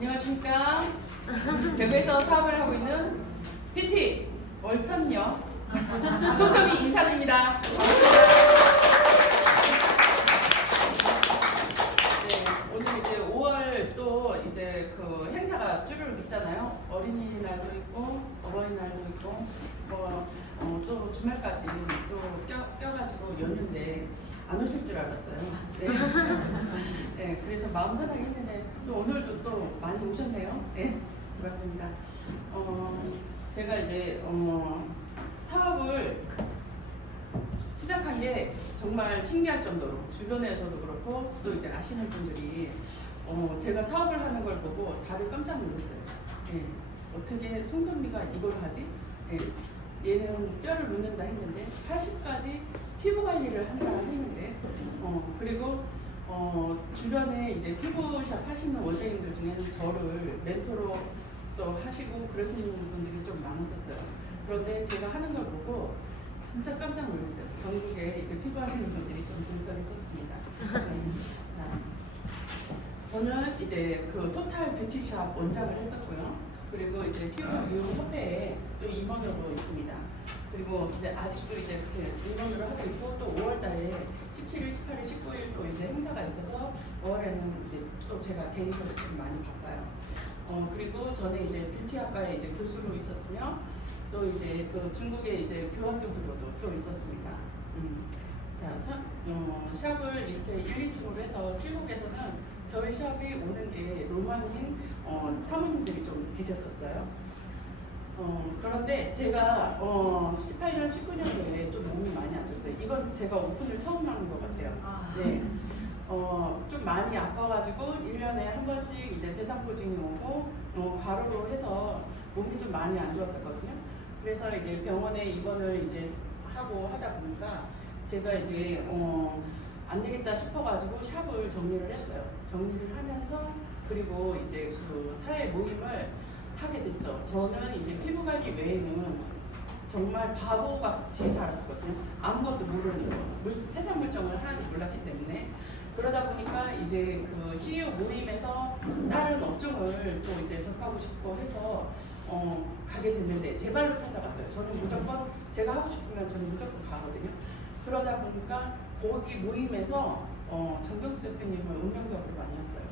안녕하십니까. 대구에서 사업을 하고 있는 PT 월천녀 송소미 인사드립니다. 네, 오늘 이제 5월 또 이제 그 행사가 쭈루룩 있잖아요. 어린이날도 있고 어버이날도 있고 또 주말까지 또 껴가지고 연휴인데 안 오실 줄 알았어요. 네. 네, 그래서 마음 편하게 했는데 또 오늘도 또 많이 오셨네요. 네, 그렇습니다. 제가 이제 사업을 시작한 게 정말 신기할 정도로 주변에서도 그렇고 또 이제 아시는 분들이 제가 사업을 하는 걸 보고 다들 깜짝 놀랐어요. 네, 어떻게 송선미가 이걸 하지? 네, 얘는 뼈를 묻는다 했는데 80까지 피부 관리를 한다 했는데 그리고 주변에 이제 피부샵 하시는 원장님들 중에는 저를 멘토로 또 하시고 그러시는 분들이 좀 많았었어요. 그런데 제가 하는 걸 보고 진짜 깜짝 놀랐어요. 전국에 이제 피부 하시는 분들이 좀 들썩했었습니다. 네. 저는 이제 그 토탈 뷰티샵 원장을 했었고요. 그리고 이제 피부 미용 협회에 또 임원으로 있습니다. 그리고 이제 아직도 이제 임원으로 하고 있고 또 5월달에 17일, 18일, 19일 또 이제 행사가 있어서 5월에는 이제 또 제가 개인적으로 좀 많이 바빠요. 그리고 저는 이제 뷰티학과에 이제 교수로 있었으며 또 이제 그 중국에 이제 교환 교수로도 또 있었습니다. 자, 샵을 이렇게 1, 2층으로 해서 칠곡에서는 저희 샵이 오는 게 로망인 사모님들이 좀 계셨었어요. 그런데 제가 18년, 19년도에 좀 몸이 많이 안 좋았어요. 이건 제가 오픈을 처음 하는 것 같아요. 네. 좀 많이 아파가지고 1년에 한 번씩 이제 대상포진이 오고 과로로 해서 몸이 좀 많이 안 좋았었거든요. 그래서 이제 병원에 입원을 이제 하고 하다 보니까 제가 이제 안 되겠다 싶어가지고 샵을 정리를 했어요. 정리를 하면서 그리고 이제 그 사회 모임을 하게 됐죠. 저는 이제 피부 관리 외에는 정말 바보같이 살았었거든요. 아무것도 모르는 거, 세상 물정을 하나도 몰랐기 때문에 그러다 보니까 이제 그 CEO 모임에서 다른 업종을 또 이제 접하고 싶고 해서 가게 됐는데 제 발로 찾아갔어요. 저는 무조건 제가 하고 싶으면 저는 무조건 가거든요. 그러다 보니까 거기 모임에서 정경수 대표님을 운명적으로 만났어요.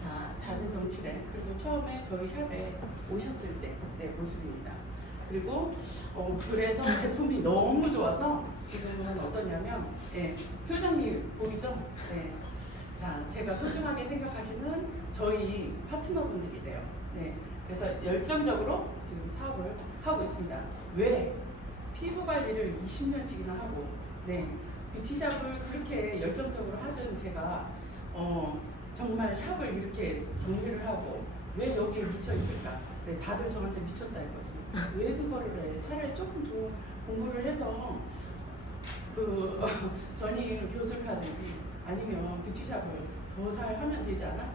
자, 잦은 병치레. 그리고 처음에 저희 샵에 오셨을 때 모습입니다. 그리고 그래서 제품이 너무 좋아서 지금은 어떠냐면 표정이 보이죠? 네. 자, 제가 소중하게 생각하시는 저희 파트너분들이세요. 네. 그래서 열정적으로 지금 사업을 하고 있습니다. 왜? 피부 관리를 20년씩이나 하고 뷰티샵을 그렇게 열정적으로 하던 제가 정말 샵을 이렇게 정리를 하고 왜 여기에 미쳐 있을까? 네, 다들 저한테 미쳤다 했거든요. 왜 그거를 해? 차라리 조금 더 공부를 해서 그 전임 교수를 하든지 아니면 뷰티샵을 더 잘 하면 되지 않아?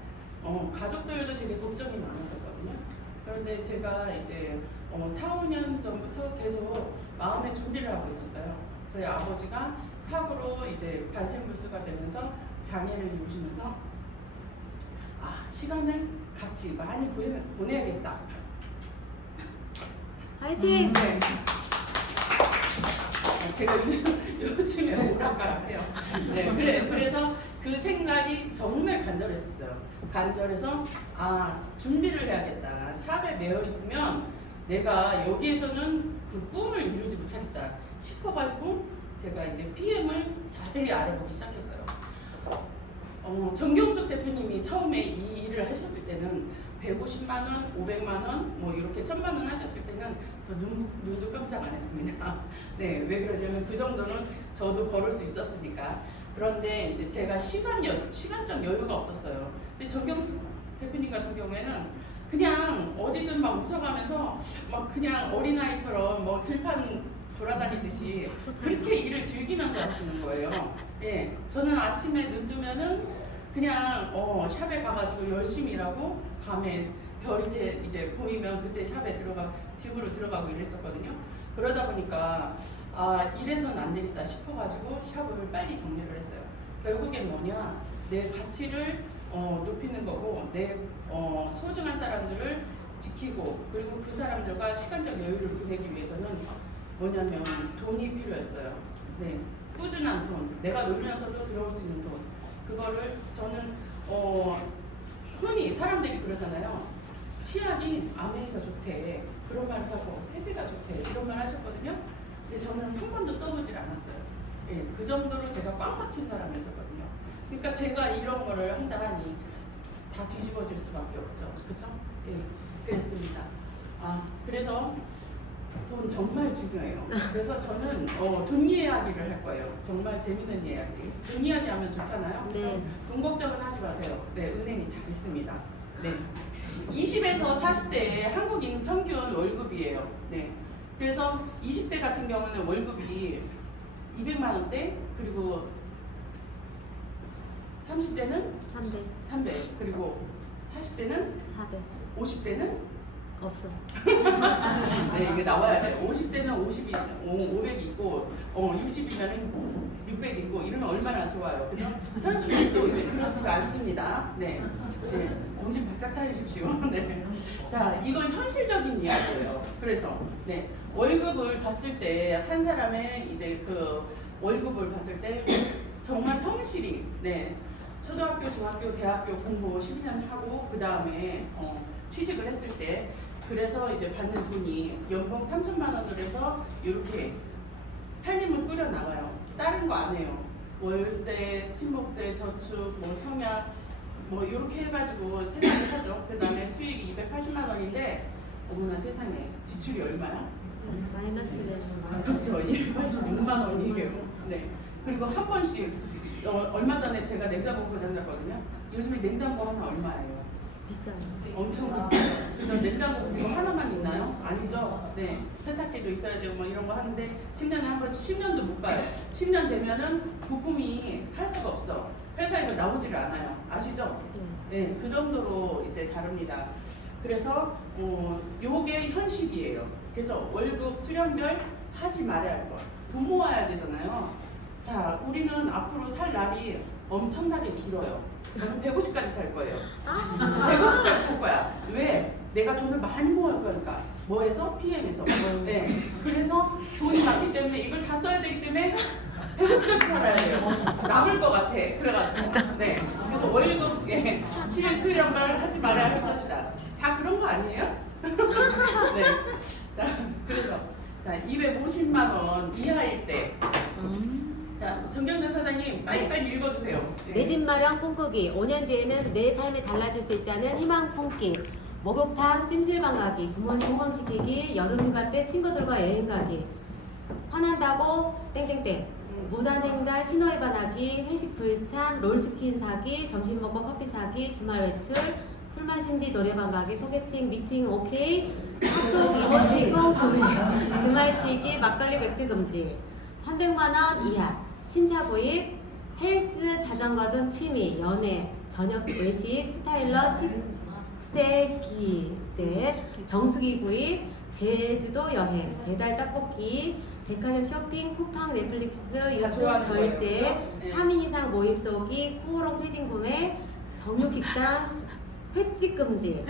가족들도 되게 걱정이 많았었거든요. 그런데 제가 이제 4, 5년 전부터 계속 마음의 준비를 하고 있었어요. 저희 아버지가 사고로 이제 반신불수가 되면서 장애를 입으시면서 시간을 같이 많이 보내야겠다. 화이팅! 네. 제가 요즘에 오락가락해요. 네, 그래서 그 생각이 정말 간절했었어요. 간절해서 준비를 해야겠다. 샵에 매여 있으면 내가 여기에서는 그 꿈을 이루지 못하겠다 싶어가지고 제가 이제 PM을 자세히 알아보기 시작했어요. 정경숙 대표님이 처음에 이 일을 하셨을 때는 150만 원, 500만 원, 뭐 이렇게 1000만 원 하셨을 때는 저 눈도 깜짝 안 했습니다. 네, 왜 그러냐면 그 정도는 저도 벌을 수 있었으니까. 그런데 이제 제가 시간적 여유가 없었어요. 근데 정경숙 대표님 같은 경우에는 그냥 어디든 막 웃어가면서 막 그냥 어린아이처럼 뭐 들판 돌아다니듯이 그렇게 일을 즐기면서 하시는 거예요. 예, 저는 아침에 눈 뜨면은 그냥 샵에 가가지고 열심히 일하고 밤에 별이 이제 보이면 그때 샵에 집으로 들어가고 이랬었거든요. 그러다 보니까 이래서는 안 되겠다 싶어가지고 샵을 빨리 정리를 했어요. 결국엔 뭐냐, 내 가치를 높이는 거고 내 소중한 사람들을 지키고 그리고 그 사람들과 시간적 여유를 보내기 위해서는 뭐냐면 돈이 필요했어요. 네, 꾸준한 돈, 내가 놀면서도 들어올 수 있는 돈. 그거를 저는 흔히 사람들이 그러잖아요. 치약이 아메이가 좋대. 그런 말을 하고 세제가 좋대. 이런 말 하셨거든요. 근데 저는 한 번도 써보질 않았어요. 예, 그 정도로 제가 꽉 막힌 사람이었거든요. 그러니까 제가 이런 거를 한다 하니 다 뒤집어질 수밖에 없죠. 그렇죠? 예, 그랬습니다. 그래서 돈 정말 중요해요. 그래서 저는 돈 이야기를 할 거예요. 정말 재밌는 이야기. 돈 이야기 하면 좋잖아요. 네. 돈 걱정은 하지 마세요. 네, 은행이 잘 있습니다. 네. 20에서 40대의 한국인 평균 월급이에요. 네. 그래서 20대 같은 경우는 월급이 200만 원대, 그리고 30대는 300, 그리고 40대는 400. 50대는 없어. 네, 이게 나와야 돼요. 50대는 500 있고, 60이면 600 있고, 이러면 얼마나 좋아요. 그죠? 현실도 이제 그렇지 않습니다. 네. 네. 정신 바짝 차리십시오. 네. 자, 이건 현실적인 이야기예요. 그래서, 네. 월급을 봤을 때, 한 사람의 이제 그 월급을 봤을 때, 정말 성실히, 네. 초등학교, 중학교, 대학교 공부 12년 하고, 그 다음에, 취직을 했을 때, 그래서 이제 받는 돈이 연봉 3천만 원으로 해서 이렇게 살림을 꾸려 나가요. 다른 거 안 해요. 월세, 친목세, 저축, 뭐 청약, 뭐 이렇게 해가지고 생활을 하죠. 그 다음에 수익이 280만 원인데 어머나 세상에 지출이 얼마야? 마이너스를. 그렇죠. 286만 원이에요. 네. 그리고 한 번씩 얼마 전에 제가 냉장고 고장 났거든요. 요즘에 냉장고 하나 얼마예요? 비싸요. 엄청 비싸요. 그죠? 냉장고 그리고 하나만 있나요? 아니죠. 네. 세탁기도 있어야 되고 뭐 이런 거 하는데 10년에 한 번씩 10년도 못 가요. 10년 되면은 부품이 살 수가 없어. 회사에서 나오지를 않아요. 아시죠? 네. 그 정도로 이제 다릅니다. 그래서 요게 현실이에요. 그래서 월급 수령별 하지 말아야 할 거. 돈 모아야 되잖아요. 자, 우리는 앞으로 살 날이 엄청나게 길어요. 저는 150까지 살 거예요. 150까지 살 거야. 왜? 내가 돈을 많이 모을 거니까. 뭐에서? PM에서. 네. 그래서 돈이 많기 때문에 이걸 다 써야 되기 때문에 150까지 살아야 돼요. 남을 것 같아. 그래가지고. 네. 그래서 월급, 수령발 하지 말아야 할 것이다. 다 그런 거 아니에요? 네. 자, 그래서. 자, 250만 원 이하일 때. 자, 정경준 사장님 빨리 읽어주세요. 네. 내 집 마련 꿈꾸기. 5년 뒤에는 내 삶이 달라질 수 있다는 희망 품기. 목욕탕 찜질방 가기. 부모님 호강시키기. 여름휴가 때 친구들과 여행 가기. 화난다고 땡땡땡. 무단횡단 신호위반하기. 회식 불참. 롤스킨 사기. 점심 먹고 커피 사기. 주말 외출. 술 마신 뒤 노래방 가기. 소개팅 미팅 오케이. 카톡 이모티콘 구매. 주말 쉬기. 막걸리 맥주 금지. 300만 원 이하. 신차 구입, 헬스, 자전거 등 취미, 연애, 저녁 외식, 스타일러, 식세기, 정수기 구입, 제주도 여행, 배달 떡볶이, 백화점 쇼핑, 쿠팡, 넷플릭스, 유튜브 결제, 3인 이상 모임 쏘기, 코오롱 패딩 구매, 정육식당, 횟집 금지,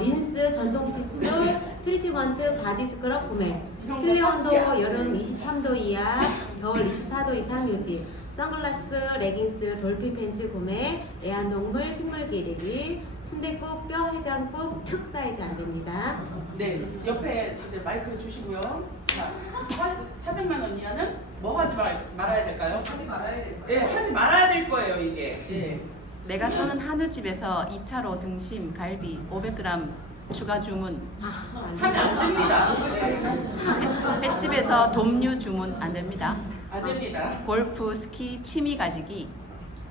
린스, 전동 칫솔, 트리트먼트, 바디 스크럽 구매, 실내 온도 여름 23도 이하, 겨울 24도 이상 유지, 선글라스, 레깅스, 돌핀 팬츠 구매, 애완동물 식물 기르기, 순댓국, 뼈 해장국 특 사이즈 안 됩니다. 네, 옆에 이제 마이크를 주시고요. 자, 400만 원 이하는 뭐 하지 말아야 될까요? 하지 말아야 될까요? 네, 하지 말아야 될 거예요, 이게. 네. 내가 사는 한우집에서 2차로 등심, 갈비 500g 추가 주문 하면 안 됩니다. 네. 횟집에서 돔류 주문 안 됩니다. 안 됩니다. 골프, 스키, 취미 가지기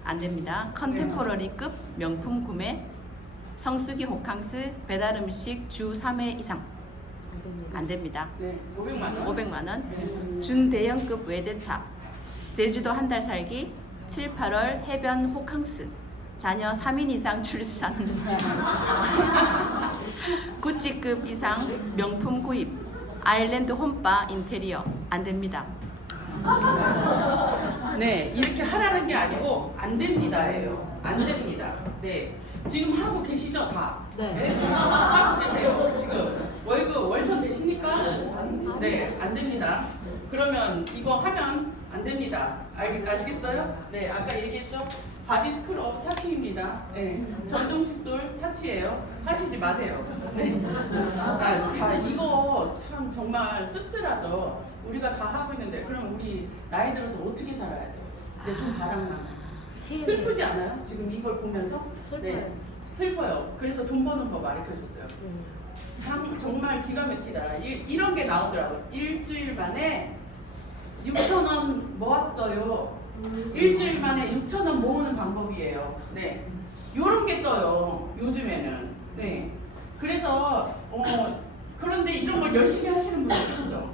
안 됩니다. 컨템포러리급 명품 구매, 성수기 호캉스, 배달 음식 주 3회 이상 안 됩니다. 네, 500만 원. 500만 원. 네. 준대형급 외제차, 제주도 한 달 살기, 7, 8월 해변 호캉스, 자녀 3인 이상 출산, 구찌급 이상 명품 구입, 아일랜드 홈바 인테리어 안 됩니다. 네, 이렇게 하라는 게 아니고 안 됩니다예요. 안 됩니다. 네, 지금 하고 계시죠 다? 네. 하고 계세요. 지금 월급 월천 되십니까? 네, 안 됩니다. 그러면 이거 하면 안 됩니다. 아시겠어요? 네, 아까 얘기했죠? 바디 스크럽 사치입니다. 네, 전동 칫솔 사치예요. 하시지 마세요. 네. 자, 이거 참 정말 씁쓸하죠. 우리가 다 하고 있는데 그럼 우리 나이 들어서 어떻게 살아야 돼요? 이제 돈 바람나. 슬프지 않아요? 지금 이걸 보면서? 슬퍼요. 네, 슬퍼요. 그래서 돈 버는 법 가르쳐줬어요. 정말 기가 막히다. 이런 게 나오더라고요. 일주일 만에 6,000원 모았어요. 일주일 만에 6,000원 모으는 방법이에요. 네, 요런 게 떠요. 요즘에는. 네, 그래서 그런데 이런 걸 열심히 하시는 분들 있어요.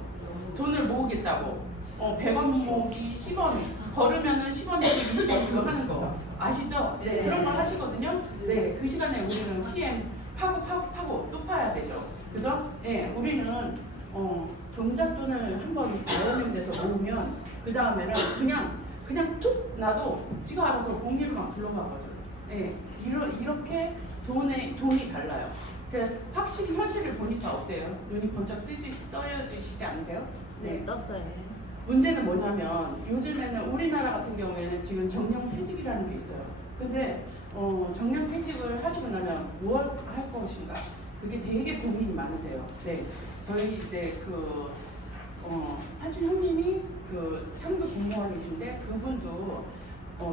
돈을 모으겠다고 100원 모으기 10원 걸으면은 10원 내기 20원 주고 하는 거 아시죠? 네, 그런 거 하시거든요. 네, 그 시간에 우리는 PM 파고 또 파야 되죠. 그죠? 네, 우리는 종잣돈을 한번 여러 데서 모으면 그 다음에는 그냥 툭 놔도 지가 알아서 공기로만 굴러가거든. 네, 이렇게 돈이 달라요. 확실히 현실을 보니까 어때요? 눈이 번쩍 떠여지시지 않으세요? 네, 떴어요. 문제는 뭐냐면 요즘에는 우리나라 같은 경우에는 지금 정년퇴직이라는 게 있어요. 근데 정년퇴직을 하시고 나면 무엇 할 것인가? 그게 되게 고민이 많으세요. 네, 저희 이제 사촌 형님이 상급 공무원이신데 그분도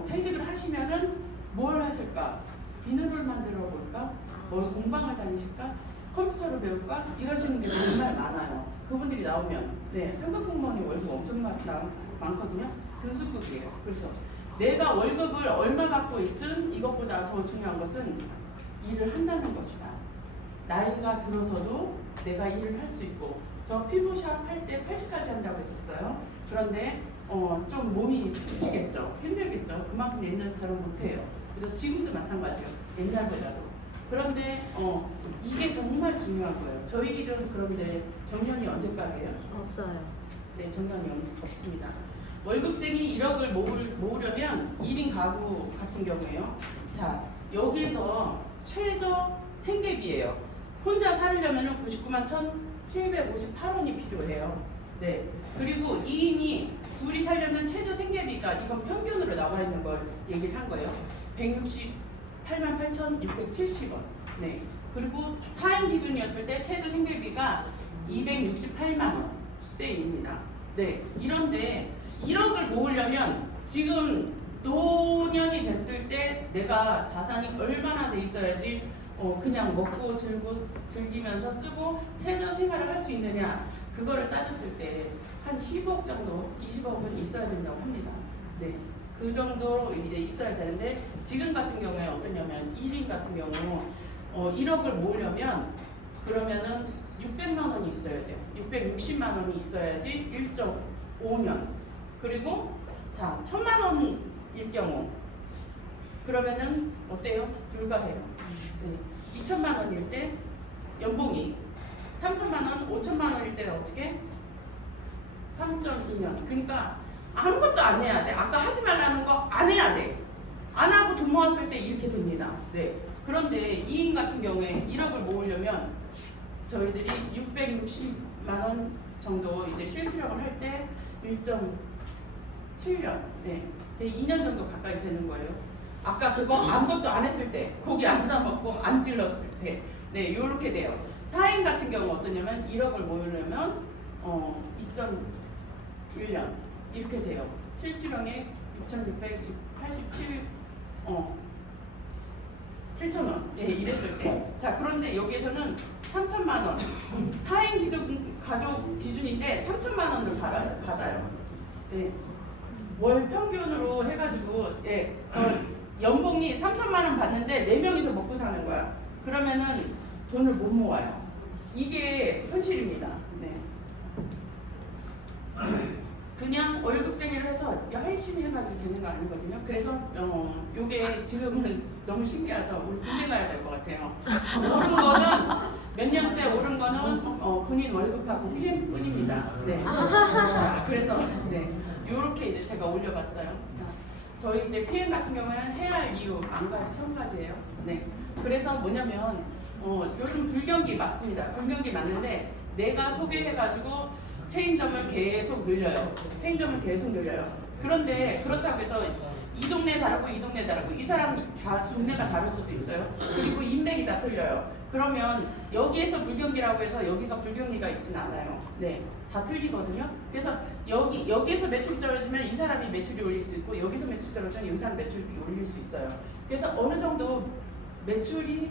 퇴직을 하시면은 뭘 하실까? 비누를 만들어 볼까? 뭘 공방을 다니실까? 컴퓨터를 배울까? 이러시는 게 정말 많아요. 그분들이 나오면 상급 공무원이 월급 엄청 많거든요. 등수급이에요. 그래서 내가 월급을 얼마 받고 있든 이것보다 더 중요한 것은 일을 한다는 것이다. 나이가 들어서도 내가 일을 할 수 있고 저 피부샵 할 때 80까지 한다고 했었어요. 그런데 좀 몸이 부치겠죠. 힘들겠죠. 그만큼 옛날처럼 못해요. 그래서 지금도 마찬가지예요. 옛날보다도. 그런데 이게 정말 중요한 거예요. 저희 일은 그런데 정년이 언제까지예요? 없어요. 네, 정년이 없습니다. 월급쟁이 1억을 모으려면 1인 가구 같은 경우에요. 자, 여기에서 최저 생계비예요. 혼자 살려면 99만 1,758원이 필요해요. 네. 그리고 2인이 둘이 살려면 최저 생계비가 이건 평균으로 나와 있는 걸 얘기를 한 거예요. 168만 8,670원. 네. 그리고 4인 기준이었을 때 최저 생계비가 268만 원대입니다. 네. 이런데 1억을 모으려면 지금 노년이 됐을 때 내가 자산이 얼마나 돼 있어야지 그냥 먹고 즐기면서 쓰고 최저 생활을 할 수 있느냐 그거를 따졌을 때 한 10억 정도, 20억은 있어야 된다고 합니다. 네, 그 정도 이제 있어야 되는데 지금 같은 경우에 어떠냐면 1인 같은 경우 1억을 모으려면 그러면은 600만 원이 있어야 돼요. 660만 원이 있어야지 1.5년. 그리고 자 1000만 원일 경우 그러면은 어때요? 불가해요. 네. 2천만 원일 때 연봉이 3천만 원, 5천만 원일 때 어떻게? 3.2년. 그러니까 아무것도 안 해야 돼. 아까 하지 말라는 거 안 해야 돼. 안 하고 돈 모았을 때 이렇게 됩니다. 네. 그런데 2인 같은 경우에 1억을 모으려면 저희들이 660만 원 정도 이제 실수령을 할 때 1.7년. 네. 2년 정도 가까이 되는 거예요. 아까 그거 아무것도 안 했을 때, 고기 안 사 먹고 안 찔렀을 때, 네, 요렇게 돼요. 4인 같은 경우 어떠냐면 1억을 모으려면 2.1년 이렇게 돼요. 실수령액 6,687 7,000원 네, 이랬을 때. 자, 그런데 여기에서는 3천만 원 4인 가족 기준인데 3천만 원을 받아요. 네. 월 평균으로 해가지고 연봉이 3천만 원 받는데 4명이서 먹고 사는 거야. 그러면은 돈을 못 모아요. 이게 현실입니다. 네. 그냥 월급쟁이를 해서 열심히 해가지고 되는 거 아니거든요. 그래서 요게 지금은 너무 신기하죠. 우리 군대 가야 될 것 같아요. 오른 거는 몇 년째 오른 거는 군인 월급하고 PM 뿐입니다. 네. 자, 그래서 네. 요렇게 이제 제가 올려봤어요. 저희 이제 PM 같은 경우에는 해야 할 이유 10,000가지예요. 네. 그래서 뭐냐면 요즘 불경기 맞습니다. 불경기 맞는데 내가 소개해가지고 체인점을 계속 늘려요. 체인점을 계속 늘려요. 그런데 그렇다고 해서 이 동네 다르고 이 동네 다르고 이 사람 다 동네가 다를 수도 있어요. 그리고 인맥이 다 틀려요. 그러면 여기에서 불경기라고 해서 여기가 불경기가 있진 않아요. 네, 다 틀리거든요. 그래서 여기에서 매출이 떨어지면 이 사람이 매출이 올릴 수 있고 여기서 매출이 떨어지면 이 사람 매출이 올릴 수 있어요. 그래서 어느 정도 매출이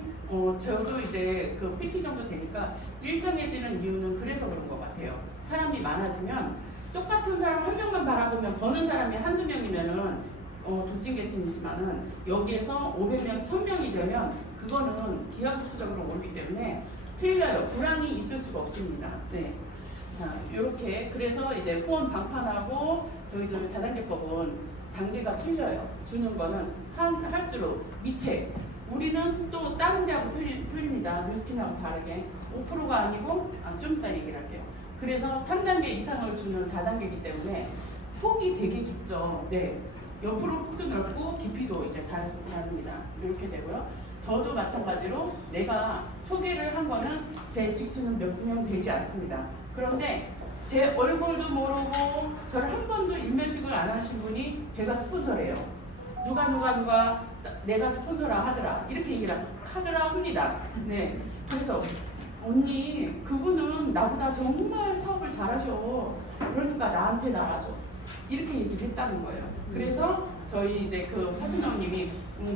저도 이제 그 PT 정도 되니까 일정해지는 이유는 그래서 그런 것 같아요. 사람이 많아지면 똑같은 사람 한 명만 바라보면 버는 사람이 한두 명이면은 도찐개찐이지만은 여기에서 500명, 1000명이 되면 그거는 기하급수적으로 오르기 때문에 틀려요. 불황이 있을 수가 없습니다. 네. 자, 이렇게 그래서 이제 후원 방판하고 저희들 다단계법은 단계가 틀려요. 주는 거는 할수록 밑에 우리는 또 다른 데하고 틀립니다. 뉴스킨하고 다르게 5%가 아니고 좀 이따 얘기를 할게요. 그래서 3단계 이상을 주는 다단계이기 때문에 폭이 되게 깊죠. 네. 옆으로 폭도 넓고 깊이도 이제 다릅니다. 이렇게 되고요. 저도 마찬가지로 내가 소개를 한 거는 제 직주는 몇 명 되지 않습니다. 그런데 제 얼굴도 모르고 저를 한 번도 인면식을 안 하신 분이 제가 스폰서래요. 누가 내가 스폰서라 하더라 이렇게 얘기를 하더라 합니다. 네, 그래서 언니 그분은 나보다 정말 사업을 잘하셔. 그러니까 나한테 나가줘. 이렇게 얘기를 했다는 거예요. 그래서 저희 이제 그 파트너님이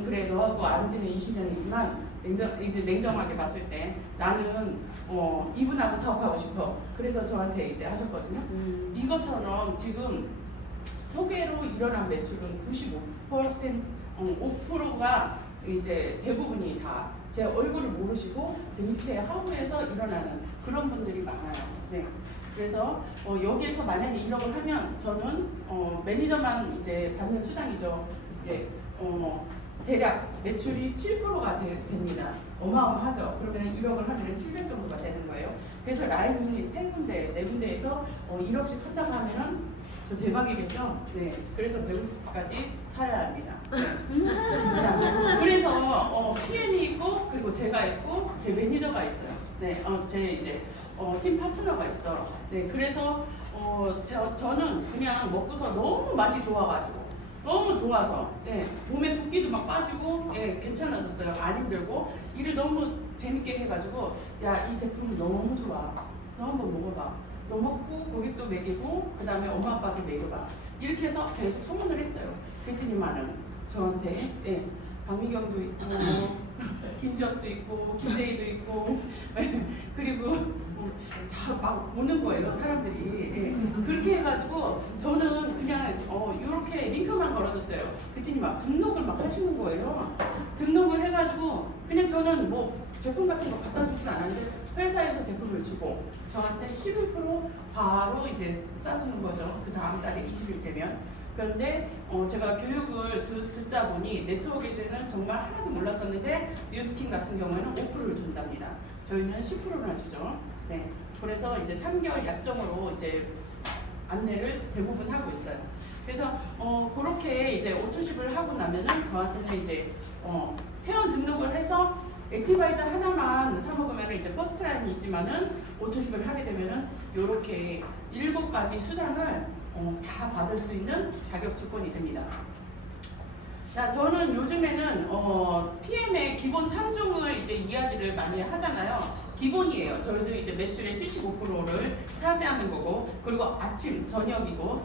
그래 너하고 안지는 20년이지만 이제 냉정하게 봤을 때 나는 이분하고 사업하고 싶어. 그래서 저한테 이제 하셨거든요. 이것처럼 지금 소개로 일어난 매출은 5%가 이제 대부분이 다 제 얼굴을 모르시고 제 밑에 하부에서 일어나는 그런 분들이 많아요. 네. 그래서 여기에서 만약에 1억을 하면 저는 매니저만 이제 받는 수당이죠. 네. 대략 매출이 7%가 됩니다. 어마어마하죠. 그러면 1억을 하면 700 정도가 되는 거예요. 그래서 라인이 3군데, 4군데에서 1억씩 한다고 하면은 대박이겠죠. 네. 그래서 100억까지 사야 합니다. 네. 자, 그래서 PM이 있고 그리고 제가 있고 제 매니저가 있어요. 네. 제 이제 팀 파트너가 있죠. 네. 그래서 저는 그냥 먹고서 너무 맛이 좋아가지고. 너무 좋아서 몸에 붓기도 막 빠지고 괜찮아졌어요. 안 힘들고 일을 너무 재밌게 해가지고 야 이 제품이 너무 좋아. 너 한번 먹어봐. 너 먹고 고객도 먹이고 그 다음에 엄마 아빠도 먹여봐. 이렇게 해서 계속 소문을 했어요. 그랬더니만은 저한테 박미경도 있고 김지혁도 있고 김대희도 있고 그리고 다 막 오는 거예요 사람들이. 그렇게 해가지고 저는 그냥 이렇게 링크만 걸어줬어요. 그랬더니 막 등록을 막 하시는 거예요. 등록을 해가지고 그냥 저는 뭐 제품 같은 거 갖다 주진 않았는데 회사에서 제품을 주고 저한테 11% 바로 이제 싸주는 거죠. 그 다음 달에 20일 되면. 그런데 제가 교육을 듣다 보니 네트워크에 대해서는 정말 하나도 몰랐었는데 뉴스킨 같은 경우에는 5%를 준답니다. 저희는 10%나 주죠. 네. 그래서 이제 3개월 약정으로 이제 안내를 대부분 하고 있어요. 그래서 그렇게 이제 오토십을 하고 나면은 저한테는 이제 회원 등록을 해서 액티바이저 하나만 사 먹으면 이제 퍼스트 라인이 있지만은 오토십을 하게 되면은 요렇게 7가지 수당을 다 받을 수 있는 자격 조건이 됩니다. 자, 저는 요즘에는 PM의 기본 3종을 이제 이야기를 많이 하잖아요. 기본이에요. 저희도 이제 매출의 75%를 차지하는 거고, 그리고 아침, 저녁이고,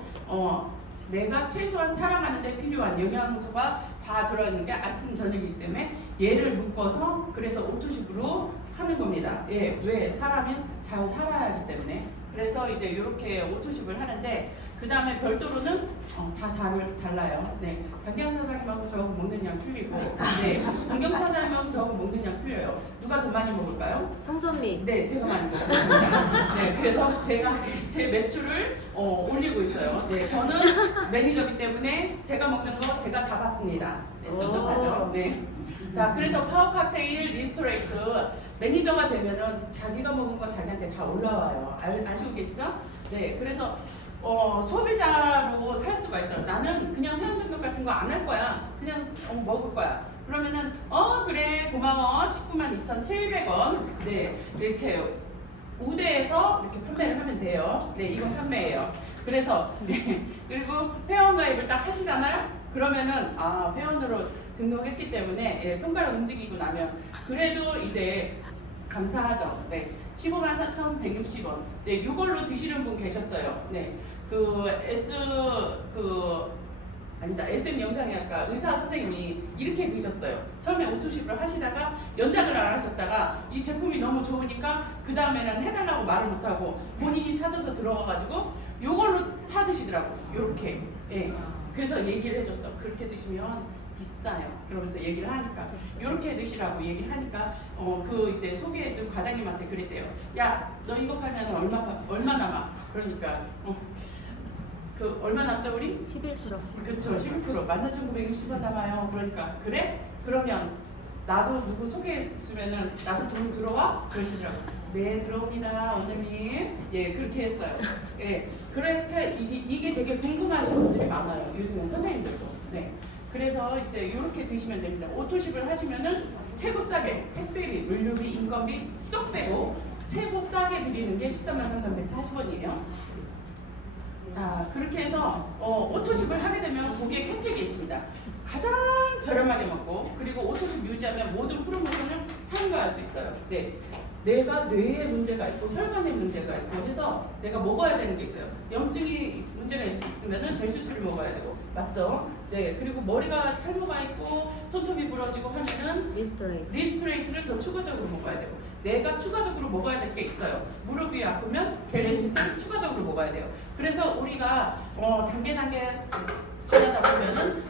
내가 최소한 살아가는 데 필요한 영양소가 다 들어있는 게 아침, 저녁이기 때문에 얘를 묶어서 그래서 오토십으로 하는 겁니다. 예, 왜? 사람은 잘 살아야 하기 때문에. 그래서 이제 이렇게 오토십을 하는데 그 다음에 별도로는 다 달라요. 네, 장경 사장님하고 저하고 먹는 양 틀리고, 네, 정경 사장님하고 저하고 먹는 양 틀려요. 누가 더 많이 먹을까요? 성선미. 네, 제가 많이 먹습니다. 네, 그래서 제가 제 매출을 올리고 있어요. 네, 저는 매니저기 때문에 제가 먹는 거 제가 다 받습니다. 네, 똑똑하죠. 네. 자, 그래서 파워 칵테일 리스토레이트 매니저가 되면은 자기가 먹은 거 자기한테 다 올라와요. 아시고 계시죠? 네, 그래서 소비자로 살 수가 있어요. 나는 그냥 회원 등록 같은 거 안 할 거야. 그냥 먹을 거야. 그러면은 그래 고마워 192,700원. 네 이렇게 우대에서 이렇게 판매를 하면 돼요. 네 이건 판매예요. 그래서 네 그리고 회원 가입을 딱 하시잖아요. 그러면은 회원으로 등록했기 때문에 예, 손가락 움직이고 나면 그래도 이제 감사하죠. 네 154,160원. 네 이걸로 드시는 분 계셨어요. 네 SM 영상의학과 의사 선생님이 이렇게 드셨어요. 처음에 오토십을 하시다가 연장을 안 하셨다가 이 제품이 너무 좋으니까 그 다음에는 해달라고 말을 못하고 본인이 찾아서 들어가가지고 요걸로 사 드시더라고. 요렇게. 예. 그래서 얘기를 해줬어. 그렇게 드시면 비싸요. 그러면서 얘기를 하니까 요렇게 드시라고 얘기를 하니까 이제 소개해준 과장님한테 그랬대요. 야, 너 이거 팔면 얼마 남아? 그러니까 얼마 남죠 우리? 11%. 그쵸 11% 14,960원 남아요. 그러니까 그래? 그러면 나도 누구 소개해주면은 나도 돈 들어와? 그러시더라고. 네 들어옵니다 원장님. 예 그렇게 했어요. 예 그렇게 이게 되게 궁금하신 분들이 많아요. 요즘에 선생님들도. 네 그래서 이제 이렇게 드시면 됩니다. 오토십을 하시면은 최고 싸게 택배비, 물류비, 인건비 쏙 빼고 최고 싸게 드리는 게 143,340원이에요. 자 그렇게 해서 오토십을 하게 되면 고객 혜택이 있습니다. 가장 저렴하게 먹고 그리고 오토십 유지하면 모든 프로모션을 참가할 수 있어요. 네, 내가 뇌에 문제가 있고 혈관에 문제가 있고 해서 내가 먹어야 되는 게 있어요. 염증이 문제가 있으면은 젤수치를 먹어야 되고 맞죠? 네 그리고 머리가 탈모가 있고 손톱이 부러지고 하면은 리스토레이트를 더 추가적으로 먹어야 되고 내가 추가적으로 먹어야 될 게 있어요. 무릎이 아프면 갤레니스를 추가적으로 먹어야 돼요. 그래서 우리가 단계 지나다 보면은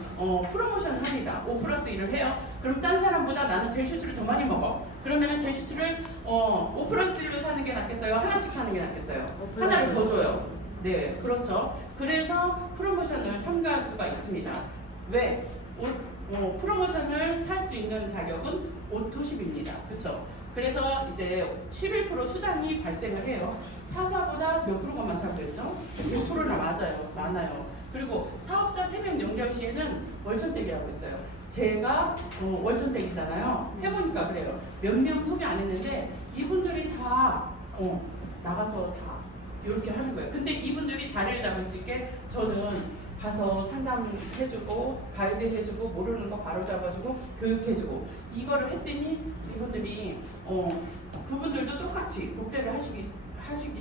프로모션을 합니다. 5+1을 해요. 그럼 딴 사람보다 나는 젤슈츠를 더 많이 먹어. 그러면은 젤슈츠를 5+1로 사는 게 낫겠어요? 하나씩 사는 게 낫겠어요? 하나를 더 줘요. 네, 그렇죠. 그래서 프로모션을 참가할 수가 있습니다. 왜? 프로모션을 살 수 있는 자격은 오토십입니다. 그렇죠? 그래서 이제 11% 수당이 발생을 해요. 타사보다 몇 프로가 많다고 그랬죠? 6%나 많아요. 그리고 사업자 3명 연결 시에는 월천댁이라고 했어요. 제가 월천댁이잖아요. 해보니까 그래요. 몇 명 소개 안 했는데 이분들이 다 나가서 다 이렇게 하는 거예요. 근데 이분들이 자리를 잡을 수 있게 저는 가서 상담해주고 가이드 해주고 모르는 거 바로 잡아주고 교육해주고 이거를 했더니 이분들이 그분들도 똑같이 복제를 하시기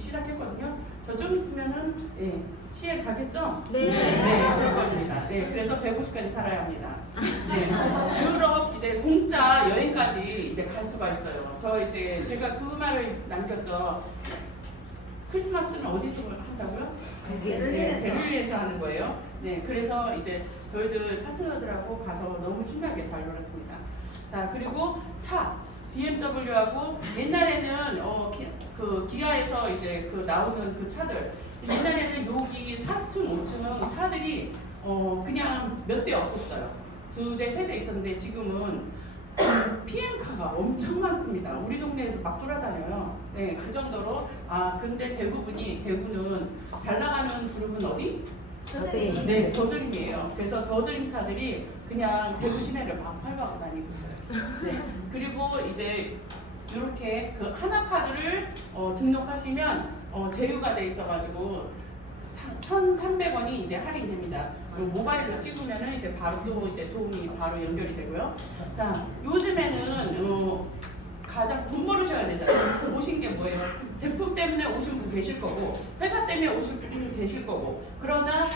시작했거든요. 저 좀 있으면은 시에 가겠죠? 네. 네, 그럴 겁니다. 네, 그래서 150까지 살아야 합니다. 네, 유럽 이제 공짜 여행까지 이제 갈 수가 있어요. 제가 그 말을 남겼죠. 크리스마스는 어디서 한다고요? 베를린에서 하는 거예요. 네, 그래서 이제 저희들 파트너들하고 가서 너무 신나게 잘 놀았습니다. 자, 그리고 차 BMW하고 옛날에는 기아에서 이제 나오는 그 차들 옛날에는 여기 4층, 5층 차들이 그냥 몇 대 없었어요. 2대, 3대 있었는데 지금은 PM카가 엄청 많습니다. 우리 동네에도 막 돌아다녀요. 네, 그 정도로. 근데 대구는 잘 나가는 그룹은 어디? 더드림. 네, 더드림이에요. 그래서 더드림사들이 그냥 대구 시내를 막 밟아고 다니고 있어요. 네, 그리고 이제 이렇게 그 하나카드를 등록하시면 제휴가 돼 있어가지고 1,300원이 이제 할인됩니다. 그리고 모바일로 찍으면은 이제 바로 또 이제 도움이 바로 연결이 되고요. 자, 요즘에는 가장 돈 벌으셔야 되잖아요. 오신 게 뭐예요? 제품 때문에 오신 분 계실 거고, 회사 때문에 오신 분 계실 거고. 그러나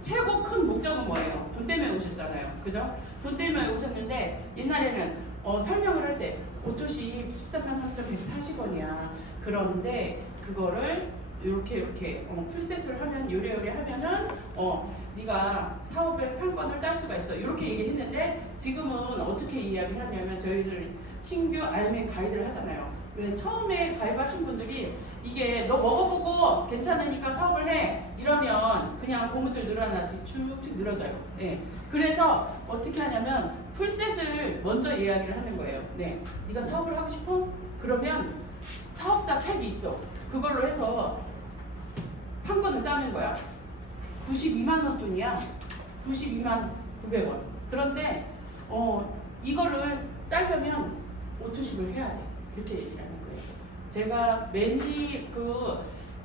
최고 큰 목적은 뭐예요? 돈 때문에 오셨잖아요. 그죠? 돈 때문에 오셨는데 옛날에는 설명을 할 때 오토십 133,140원이야. 그런데 그거를 이렇게 풀셋을 하면 요래요래 하면은 네가 사업의 판권을 딸 수가 있어. 이렇게 얘기를 했는데 지금은 어떻게 이야기를 하냐면 저희들 신규 알맹 가이드를 하잖아요. 왜 처음에 가입하신 분들이 이게 너 먹어보고 괜찮으니까 사업을 해 이러면 그냥 고무줄 늘어나지 쭉쭉 늘어져요. 네. 그래서 어떻게 하냐면 풀셋을 먼저 이야기를 하는 거예요. 네. 네가 사업을 하고 싶어? 그러면 사업자 팩이 있어. 그걸로 해서 판권을 따는 거야. 92만 원 돈이야. 92만 900원. 그런데 이거를 따려면 오토십을 해야 돼. 이렇게 얘기를 하는 거예요. 제가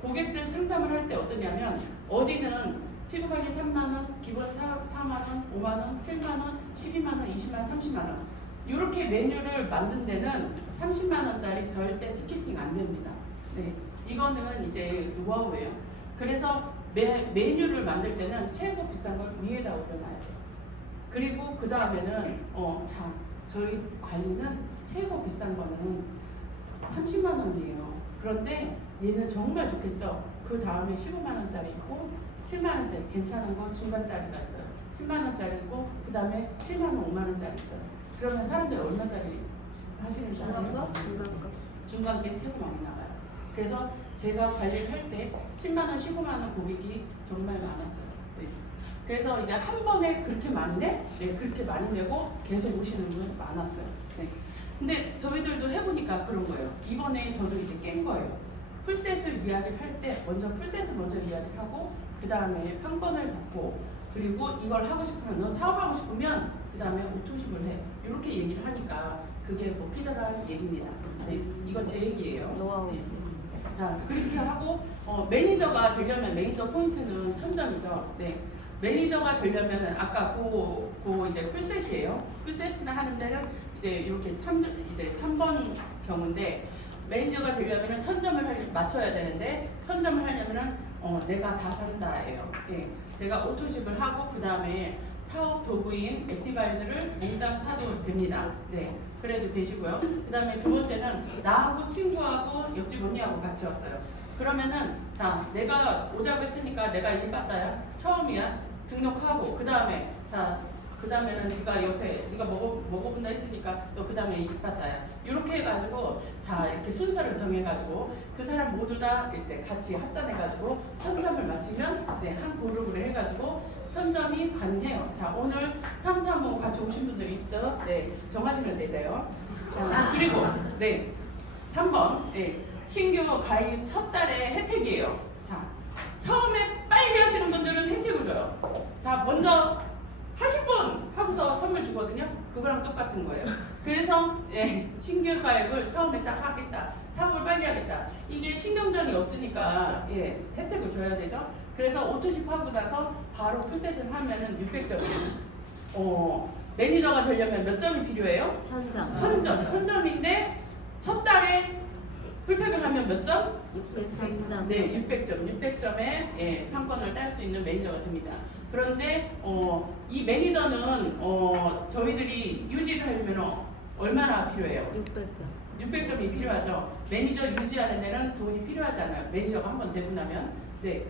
고객들 상담을 할 때 어떠냐면 어디는 피부관리 3만원, 기본 4만원, 5만원, 7만원, 12만원, 20만원, 30만원 이렇게 메뉴를 만든 데는 30만원짜리 절대 티켓팅 안 됩니다. 네, 이거는 이제 노하우예요. 그래서 메뉴를 만들 때는 최고 비싼 걸 위에다 올려놔야 돼요. 그리고 그 다음에는 저희 관리는 최고 비싼 거는 30만 원이에요. 그런데 얘는 정말 좋겠죠. 그 다음에 15만 원짜리 있고 7만 원짜리 괜찮은 거 중간짜리가 있어요. 10만 원짜리 있고 그 다음에 7만 원, 5만 원짜리 있어요. 그러면 사람들이 얼마짜리 하시는지 아세요? 중간게 최고 많이 나가요. 그래서 제가 관리를 할 때 10만 원, 15만 원 고객이 정말 많았어요. 네. 그래서 이제 한 번에 그렇게 많이 내? 네, 그렇게 많이 내고 계속 오시는 분 많았어요. 네. 근데 저희들도 해보니까 그런 거예요. 이번에 저도 이제 깬 거예요. 풀셋을 이야기를 할 때 먼저 풀셋을 먼저 이야기를 하고 그 다음에 판권을 잡고 그리고 이걸 하고 싶으면 너 사업하고 싶으면 그 다음에 오토십을 해. 이렇게 얘기를 하니까 그게 먹히더라는 얘기입니다. 네, 이건 제 얘기예요. 노하우. 네. 자, 그렇게 하고 매니저가 되려면 매니저 포인트는 1000점이죠. 네. 매니저가 되려면 아까 이제 풀셋이에요. 풀셋이나 하는 데는 이제 이렇게 3번 경우인데 매니저가 되려면 1000점을 맞춰야 되는데 1000점을 하려면은 내가 다 산다예요. 네. 제가 오토십을 하고 그 다음에 사업 도구인 액티바이즈를 몽땅 사도 됩니다. 네, 그래도 되시고요. 그 다음에 두 번째는 나하고 친구하고 옆집 언니하고 같이 왔어요. 그러면은 자, 내가 오자고 했으니까 내가 일 받다야. 처음이야. 등록하고 그 다음에 그 다음에는 네가 옆에 네가 먹어본다 했으니까 너 그 다음에 일 받다야. 이렇게 해가지고 자 이렇게 순서를 정해가지고 그 사람 모두 다 이제 같이 합산해가지고 1000점을 맞추면 네, 한 그룹으로 해가지고 1000점이 가능해요. 자, 오늘 3, 4, 5 같이 오신 분들 있죠? 네, 정하시면 되세요. 그리고 네, 3번 네, 신규 가입 첫 달에 혜택이에요. 자, 처음에 빨리 하시는 분들은 혜택을 줘요. 자, 먼저 하신 분 하고서 선물 주거든요. 그거랑 똑같은 거예요. 그래서 예, 신규 가입을 처음에 딱 하겠다. 사업을 빨리 하겠다. 이게 신경전이 없으니까 예, 혜택을 줘야 되죠. 그래서 오토십 하고 나서 바로 풀셋을 하면은 600점이에요. 매니저가 되려면 몇 점이 필요해요? 1000점. 1000점. 1000점인데 첫 달에 풀팩을 하면 몇 점? 603점. 네, 600점. 600점에 예, 판권을 딸 수 있는 매니저가 됩니다. 그런데 이 매니저는 저희들이 유지를 하려면 얼마나 필요해요? 600점. 600점이 필요하죠. 매니저 유지하는 데는 돈이 필요하잖아요. 매니저가 한 번 되고 나면 네,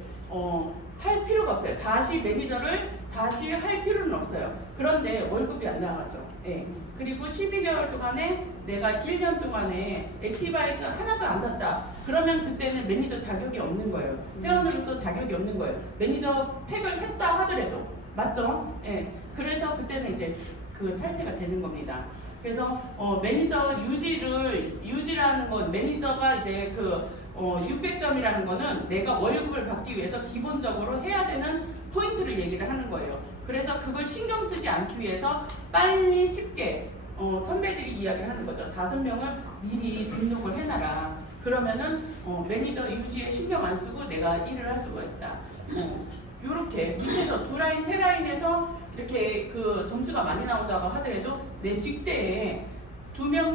할 필요가 없어요. 다시 매니저를 다시 할 필요는 없어요. 그런데 월급이 안 나가죠. 예. 그리고 12개월 동안에 내가 1년 동안에 액티바이즈 하나도 안 샀다. 그러면 그때는 매니저 자격이 없는 거예요. 회원으로서 자격이 없는 거예요. 매니저 팩을 했다 하더라도 맞죠? 예. 그래서 그때는 이제 그 탈퇴가 되는 겁니다. 그래서 매니저 유지라는 건 매니저가 이제 600점이라는 거는 내가 월급을 받기 위해서 기본적으로 해야 되는 포인트를 얘기를 하는 거예요. 그래서 그걸 신경 쓰지 않기 위해서 빨리 쉽게 선배들이 이야기를 하는 거죠. 5명을 미리 등록을 해놔라. 그러면은 매니저 유지에 신경 안 쓰고 내가 일을 할 수가 있다. 이렇게 밑에서 2라인, 3라인에서 이렇게 그 점수가 많이 나온다고 하더라도 내 직대에 2명,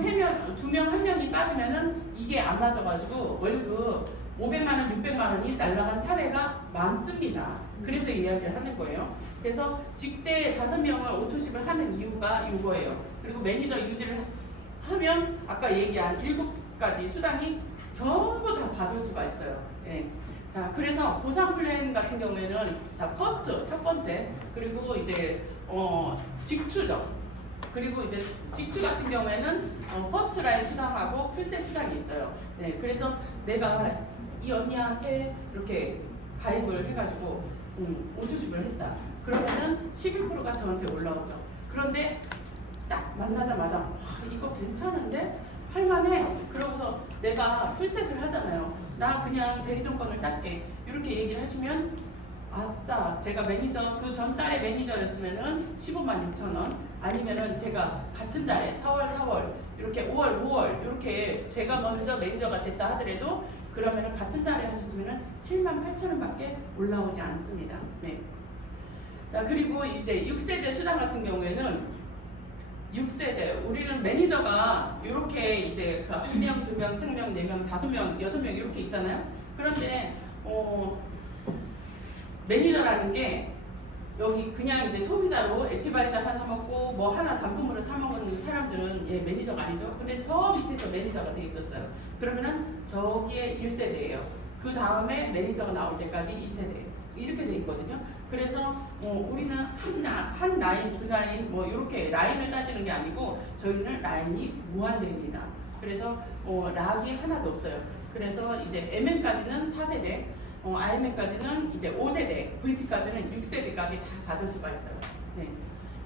1명이 빠지면은 이게 안 맞아가지고 월급 500만 원, 600만 원이 날라간 사례가 많습니다. 그래서 이야기를 하는 거예요. 그래서 직대 5명을 오토십을 하는 이유가 이거예요. 그리고 매니저 유지를 하면 아까 얘기한 7가지 수당이 전부 다 받을 수가 있어요. 예. 자, 그래서 보상 플랜 같은 경우에는 자, 퍼스트 첫 번째, 그리고 이제 직추죠. 그리고 이제 직추 같은 경우에는 퍼스트 라인 수당하고 풀셋 수당이 있어요. 네, 그래서 내가 이 언니한테 이렇게 가입을 해가지고 오토십을 했다. 그러면은 11%가 저한테 올라오죠. 그런데 딱 만나자마자 이거 괜찮은데 할만해. 그러고서 내가 풀셋을 하잖아요. 나 그냥 대리점권을 땄게. 이렇게 얘기를 하시면 아싸, 제가 매니저, 그 전 달에 매니저였으면은 15만 6천 원, 아니면은 제가 같은 달에 4월 이렇게 5월 이렇게 제가 먼저 매니저가 됐다 하더라도 그러면은 같은 달에 하셨으면은 7만 8천 원밖에 올라오지 않습니다. 네. 자, 그리고 이제 6세대 수당 같은 경우에는 6세대 우리는 매니저가 이렇게 이제 그 1명, 2명, 3명, 4명, 5명, 6명 이렇게 있잖아요. 그런데 매니저라는 게 여기 그냥 이제 소비자로 액티바이저 하나 사 먹고 뭐 하나 단품으로 사 먹는 사람들은 예, 매니저가 아니죠. 근데 저 밑에서 매니저가 돼 있었어요. 그러면은 저기에 1세대예요. 그 다음에 매니저가 나올 때까지 2세대 이렇게 돼 있거든요. 그래서 우리는 한 라인, 두 라인 뭐 이렇게 라인을 따지는 게 아니고 저희는 라인이 무한대입니다. 그래서 락이 하나도 없어요. 그래서 이제 MM까지는 4세대, IMM까지는 이제 5세대, VP까지는 6세대까지 다 받을 수가 있어요. 네.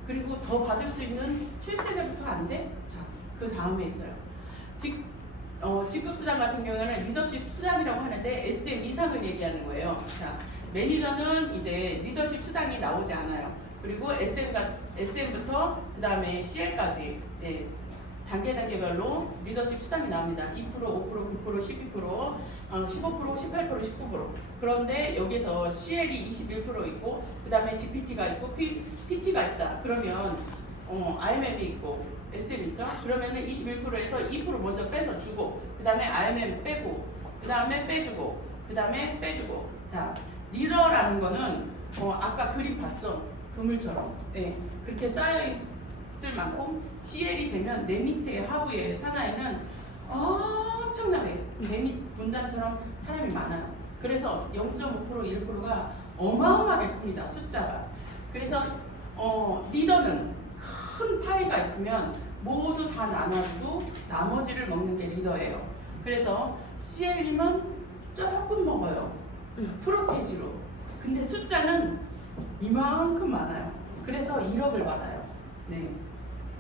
그리고 더 받을 수 있는 7세대부터 안 돼? 자, 그 다음에 있어요. 직급 수당 같은 경우에는 리더십 수당이라고 하는데 SM 이상을 얘기하는 거예요. 자, 매니저는 이제 리더십 수당이 나오지 않아요. 그리고 SM부터 그 다음에 CL까지 네, 단계별로 리더십 수당이 나옵니다. 2%, 5%, 9%, 12%, 15%, 18%, 19%. 그런데 여기서 CL이 21% 있고 그 다음에 GPT가 있고 PT가 있다. 그러면 IMM이 있고 SM 있죠? 그러면은 21%에서 2% 먼저 빼서 주고 그 다음에 IMM 빼고 그 다음에 빼주고 그 다음에 빼주고. 자, 리더라는 거는 아까 그림 봤죠? 그물처럼 네, 그렇게 쌓여있을 만큼 CL이 되면 내 밑에 하부의 산하에는 엄청나게 내 밑 분단처럼 사람이 많아요. 그래서 0.5% 1%가 어마어마하게 큽니다. 숫자가. 그래서 리더는 큰 파이가 있으면 모두 다 나눠주고 나머지를 먹는 게 리더예요. 그래서 CL님은 조금 먹어요. 프로테지로. 근데 숫자는 이만큼 많아요. 그래서 1억을 받아요. 네.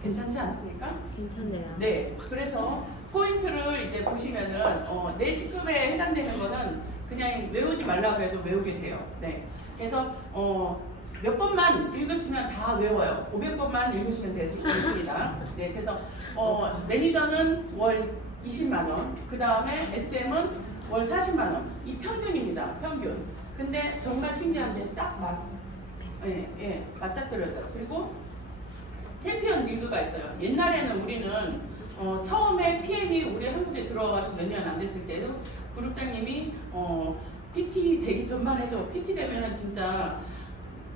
괜찮지 않습니까? 괜찮네요. 네. 그래서 포인트를 이제 보시면은 내 직급에 해당되는 거는 그냥 외우지 말라고 해도 외우게 돼요. 네. 그래서 몇 번만 읽으시면 다 외워요. 500번만 읽으시면 되십니다. 네. 그래서 매니저는 월 20만 원, 그 다음에 SM은 월 40만 원. 이 평균입니다. 평균. 근데 정말 신기한데 딱 맞닥뜨려져요. 그리고 챔피언 리그가 있어요. 옛날에는 우리는 처음에 PM이 우리 한국에 들어와가지고 몇 년 안 됐을 때도 구육장님이 PT 되기 전만 해도 PT 되면은 진짜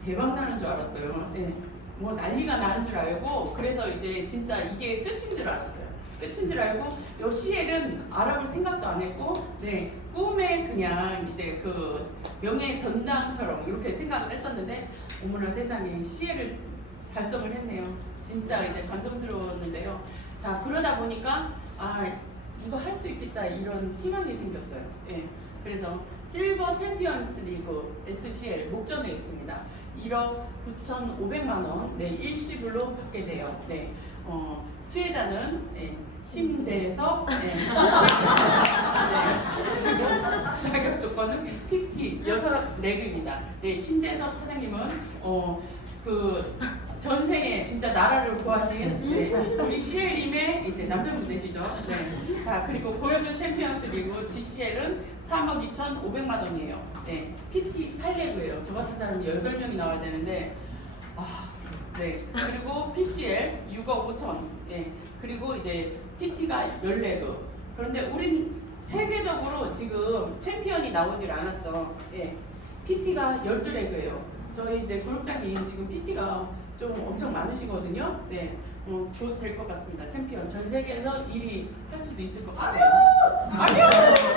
대박 나는 줄 알았어요. 네. 뭐 난리가 나는 줄 알고 그래서 이제 진짜 이게 끝인 줄 알았어요. 끝인 줄 알고 요 CL은 알아볼 생각도 안 했고 네, 꿈에 그냥 이제 그 명예 전당처럼 이렇게 생각을 했었는데 어머나 세상에 CL을 달성을 했네요. 진짜 이제 감동스러웠는데요. 자, 그러다 보니까 이거 할 수 있겠다 이런 희망이 생겼어요. 예. 그래서 실버 챔피언스 리그 SCL 목전에 있습니다. 1억 9,500만 원 네, 일시불로 받게 돼요. 네. 수혜자는 네, 심재석 네. 네. 자격 조건은 PT 여섯 레그입니다. 네, 심재석 사장님은 그 전생에 진짜 나라를 구하신 네, 우리 CL님의 이제 남편분 되시죠. 네. 자, 그리고 고려준 챔피언스 리그 GCL은 3억 2,500만 원이에요. 네, PT 8레그예요. 저 같은 사람이 18명이 나와야 되는데 네. 그리고 PCL 6억 5천. 예. 그리고 이제 PT가 10레그. 그런데 우린 세계적으로 지금 챔피언이 나오질 않았죠. 예. PT가 12레그예요. 저희 이제 그룹장님 지금 PT가 좀 엄청 많으시거든요. 네. 곧 될 것 같습니다. 챔피언. 전 세계에서 1위 할 수도 있을 것 같아요. 아뷰!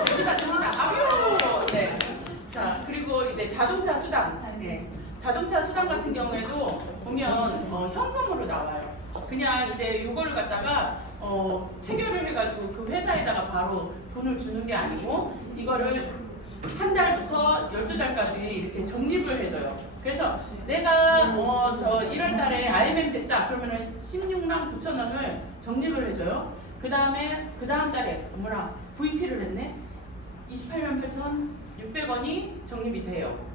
됩니다. 아뷰! 네. 자, 그리고 이제 자동차 수당. 네. 자동차 수당 같은 경우에도 보면 현금으로 나와요. 그냥 이제 요거를 갖다가 체결을 해가지고 그 회사에다가 바로 돈을 주는 게 아니고 이거를 한 달부터 12달까지 이렇게 적립을 해줘요. 그래서 내가 저 1월 달에 IMM 됐다 그러면은 16만 9천 원을 적립을 해줘요. 그 다음에 그 다음 달에 어머나 VP를 했네. 28만 8,600원이 적립이 돼요.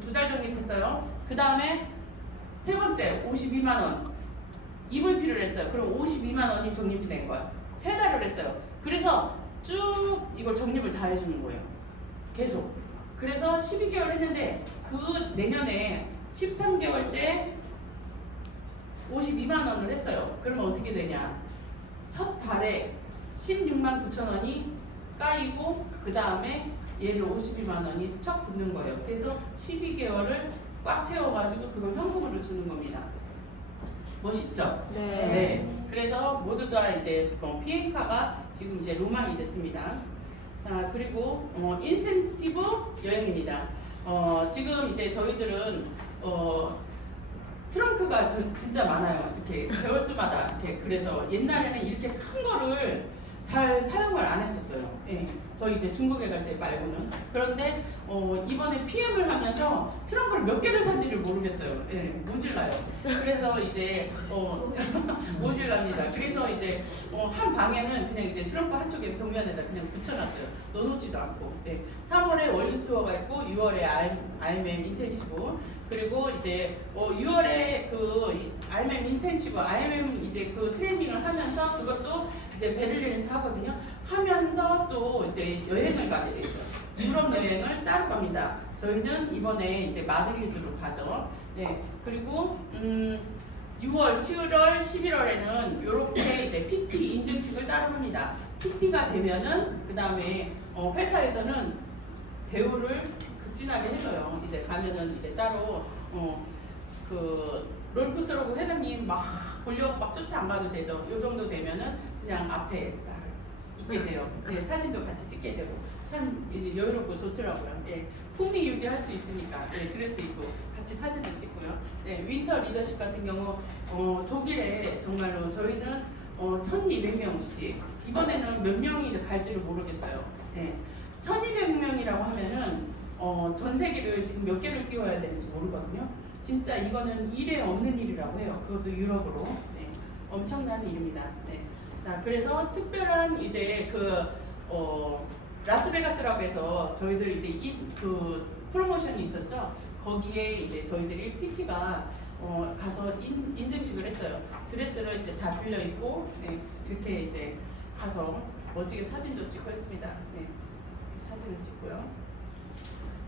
두 달 적립했어요. 그 다음에 세 번째 52만 원 EVP를 했어요. 그럼 52만 원이 적립이 된 거야. 세 달을 했어요. 그래서 쭉 이걸 적립을 다 해주는 거예요. 계속. 그래서 12개월 했는데 그 내년에 13개월째 52만 원을 했어요. 그러면 어떻게 되냐? 첫 달에 16만 9천 원이 까이고 그 다음에 얘를 52만 원이 척 붙는 거예요. 그래서 12개월을 꽉 채워가지고 그걸 현금으로 주는 겁니다. 멋있죠? 네. 그래서 모두 다 이제 비행카가 지금 이제 로망이 됐습니다. 그리고 인센티브 여행입니다. 지금 이제 저희들은 트렁크가 진짜 많아요. 이렇게 개월수마다 이렇게. 그래서 옛날에는 이렇게 큰 거를 잘 사용을 안 했었어요. 예. 저희 이제 중국에 갈 때 말고는. 그런데 이번에 PM을 하면서 트렁크를 몇 개를 사지를 모르겠어요. 예, 모질라요. 그래서 이제 모질랍니다. 그래서 이제 한 방에는 그냥 이제 트렁크 한쪽에 벽면에다 그냥 붙여놨어요. 넣어놓지도 않고. 예. 3월에 월드 투어가 있고 6월에 IMM 인텐시브. 그리고 이제 6월에 그 IMM 인텐시브, IMM 이제 그 트레이닝을 하면서 그것도 이제 베를린에서 하거든요. 하면서 또 이제 여행을 가게 되죠. 유럽 여행을 따로 갑니다. 저희는 이번에 이제 마드리드로 가죠. 네. 그리고 6월, 7월, 11월에는 이렇게 이제 PT 인증식을 따로 합니다. PT가 되면은 그 다음에 회사에서는 대우를 극진하게 해줘요. 이제 가면은 이제 따로 그 롤프스로그 회장님 막 보려고 막 쫓아 안 가도 되죠. 요 정도 되면은 그냥 앞에 딱 있게 돼요. 네, 사진도 같이 찍게 되고 참 이제 여유롭고 좋더라고요. 예, 품위 유지할 수 있으니까 예, 드레스 입고 같이 사진도 찍고요. 네, 윈터 리더십 같은 경우 독일에 정말로 저희는 1,200명씩 이번에는 몇 명이 갈지를 모르겠어요. 네, 1,200명이라고 하면은 전 세계를 지금 몇 개를 끼워야 되는지 모르거든요. 진짜 이거는 일에 없는 일이라고 해요. 그것도 유럽으로. 네, 엄청난 일입니다. 네. 자, 그래서 특별한 이제 라스베가스라고 해서 저희들 이제 그 프로모션이 있었죠. 거기에 이제 저희들이 PT가 가서 인증식을 했어요. 드레스를 이제 다 빌려 입고 네, 이렇게 이제 가서 멋지게 사진도 찍고 했습니다. 네, 사진을 찍고요.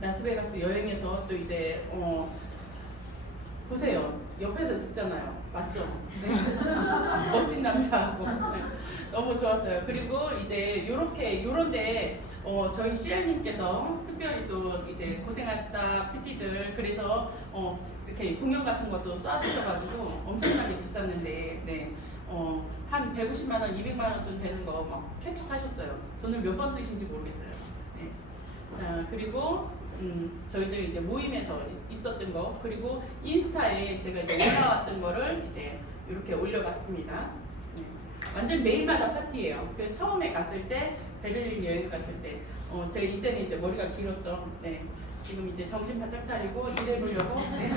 라스베가스 여행에서 또 이제 보세요. 옆에서 찍잖아요. 맞죠? 네. 멋진 남자하고 네. 너무 좋았어요. 그리고 이제 요런데 저희 CL님께서 특별히 또 이제 고생했다 PT들 그래서 이렇게 공연 같은 것도 쏴주셔가지고 엄청나게 비쌌는데 네. 한 150만 원, 200만 원 돈 되는 거 막 캐척하셨어요. 돈을 몇 번 쓰신지 모르겠어요. 네. 그리고 저희들 이제 모임에서 있었던 거 그리고 인스타에 제가 이제 올라왔던 거를 이제 이렇게 올려봤습니다. 네. 완전 매일마다 파티예요. 그래서 처음에 갔을 때 베를린 여행 갔을 때 제가 이때는 이제 머리가 길었죠. 네. 지금 이제 정신 바짝 차리고 일해보려고 네.